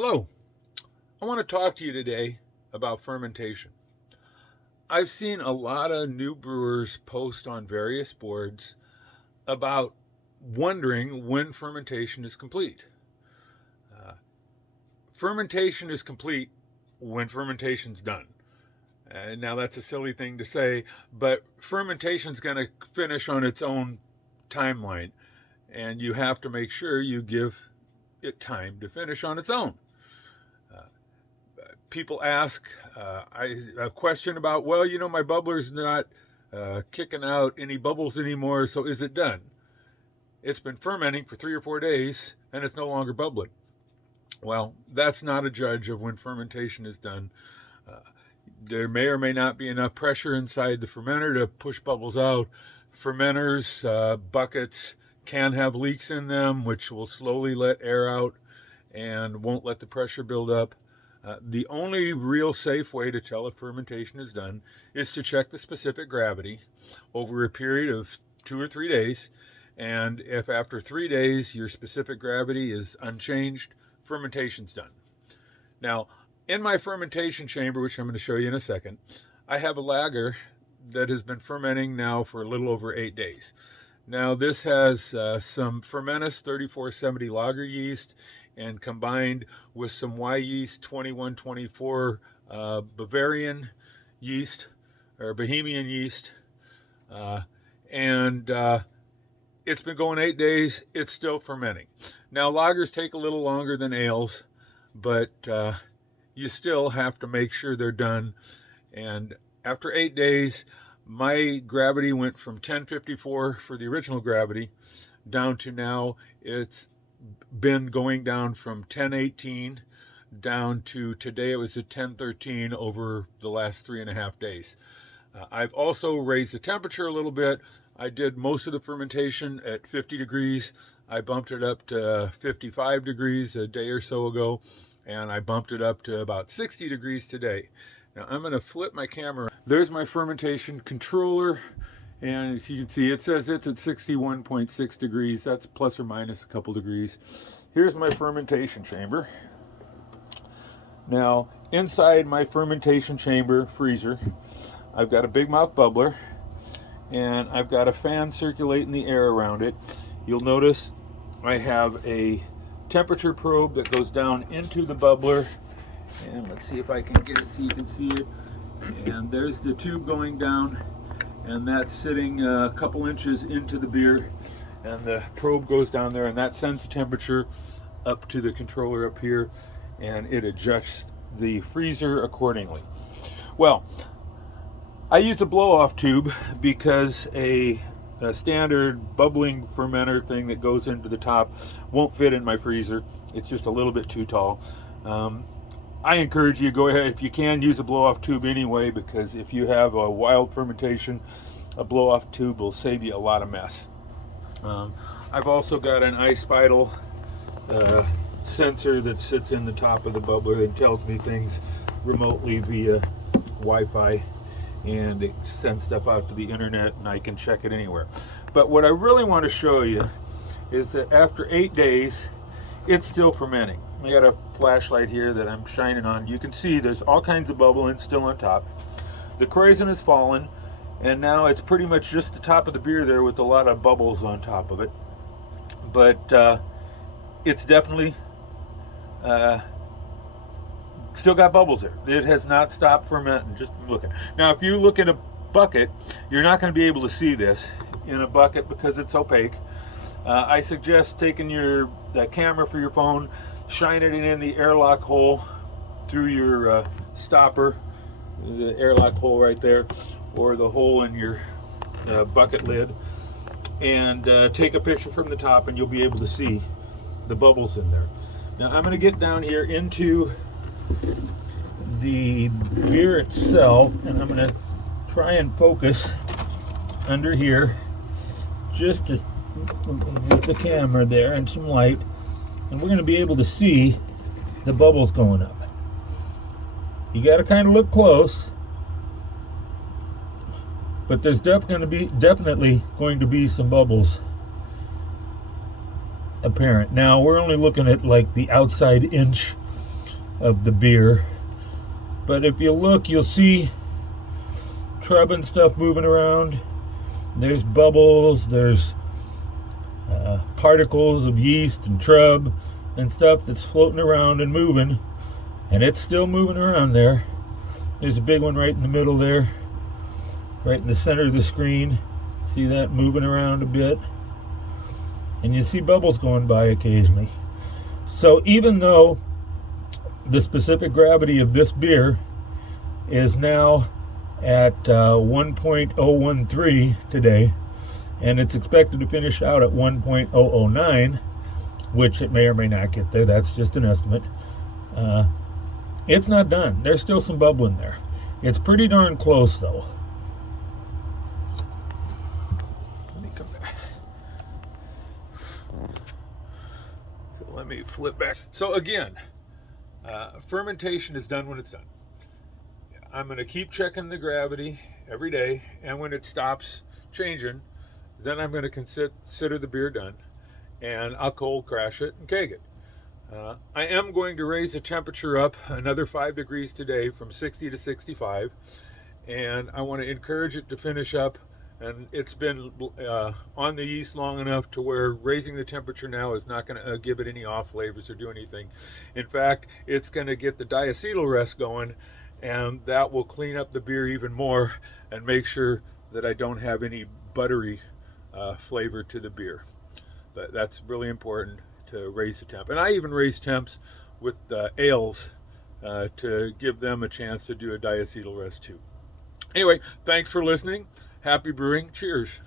Hello, I want to talk to you today about fermentation. I've seen a lot of new brewers post on various boards about wondering when fermentation is complete. Uh, Fermentation is complete when fermentation's done. Now, that's a silly thing to say, but fermentation's going to finish on its own timeline, and you have to make sure you give it time to finish on its own. People ask a question about, well, my bubbler's not kicking out any bubbles anymore, so is it done? It's been fermenting for 3 or 4 days and it's no longer bubbling. Well, that's not a judge of when fermentation is done. There may or may not be enough pressure inside the fermenter to push bubbles out. Fermenters, buckets can have leaks in them, which will slowly let air out and won't let the pressure build up. The only real safe way to tell if fermentation is done is to check the specific gravity over a period of 2 or 3 days. And if after 3 days your specific gravity is unchanged, fermentation's done. Now, in my fermentation chamber, which I'm going to show you in a second, I have a lager that has been fermenting now for a little over 8 days. Now, this has some Fermentis 3470 lager yeast, and combined with some Wyeast 2124 Bavarian yeast, or Bohemian yeast. And it's been going 8 days. It's still fermenting. Now, lagers take a little longer than ales, but you still have to make sure they're done. And after 8 days, my gravity went from 1054 for the original gravity down to now it's been going down from 1018 down to today it was at 1013 over the last 3.5 days. I've also raised the temperature a little bit. I did most of the fermentation at 50 degrees. I bumped it up to 55 degrees a day or so ago, and I bumped it up to about 60 degrees today. Now I'm going to flip my camera. There's my fermentation controller, and as you can see, it says it's at 61.6 degrees. That's plus or minus a couple degrees. Here's my fermentation chamber. Now, inside my fermentation chamber freezer, I've got a big mouth bubbler, and I've got a fan circulating the air around it. You'll notice I have a temperature probe that goes down into the bubbler, and let's see if I can get it so you can see it. And there's the tube going down, and that's sitting a couple inches into the beer, and the probe goes down there, and that sends the temperature up to the controller up here, and it adjusts the freezer accordingly. Well, I use a blow-off tube because a standard bubbling fermenter thing that goes into the top won't fit in my freezer. It's just a little bit too tall. I encourage you, go ahead, if you can, use a blow-off tube anyway, because if you have a wild fermentation, a blow-off tube will save you a lot of mess. I've also got an iSpidal sensor that sits in the top of the bubbler that tells me things remotely via Wi-Fi, and it sends stuff out to the internet, and I can check it anywhere. But what I really want to show you is that after 8 days, it's still fermenting. I got a flashlight here that I'm shining on. You can see there's all kinds of bubbling still on top. The krausen has fallen, and now it's pretty much just the top of the beer there with a lot of bubbles on top of it. But it's definitely still got bubbles there. It has not stopped fermenting. Just looking. Now, if you look at a bucket, you're not going to be able to see this in a bucket because it's opaque. I suggest taking your camera for your phone, shining it in the airlock hole through your stopper, the airlock hole right there, or the hole in your bucket lid, and take a picture from the top, and you'll be able to see the bubbles in there. Now I'm going to get down here into the beer itself, and I'm going to try and focus under here just to with the camera there and some light, and we're going to be able to see the bubbles going up. You got to kind of look close, but there's definitely going to be some bubbles apparent. Now we're only looking at like the outside inch of the beer. But if you look, you'll see trub and stuff moving around. There's bubbles, there's particles of yeast and trub and stuff that's floating around and moving, and it's still moving around there. There's a big one right in the middle there, right in the center of the screen. See that moving around a bit? And you see bubbles going by occasionally. So even though the specific gravity of this beer is now at 1.013 today, and it's expected to finish out at 1.009, which it may or may not get there, that's just an estimate. It's not done. There's still some bubbling there. It's pretty darn close though. Let me come back. So let me flip back. So again, fermentation is done when it's done. I'm going to keep checking the gravity every day, and when it stops changing, then I'm going to consider the beer done, and I'll cold crash it and keg it. I am going to raise the temperature up another 5 degrees today from 60 to 65, and I want to encourage it to finish up. And it's been on the yeast long enough to where raising the temperature now is not going to give it any off flavors or do anything. In fact, it's going to get the diacetyl rest going, and that will clean up the beer even more and make sure that I don't have any buttery flavor to the beer. But that's really important, to raise the temp. And I even raise temps with ales to give them a chance to do a diacetyl rest too. Anyway, thanks for listening. Happy brewing. Cheers.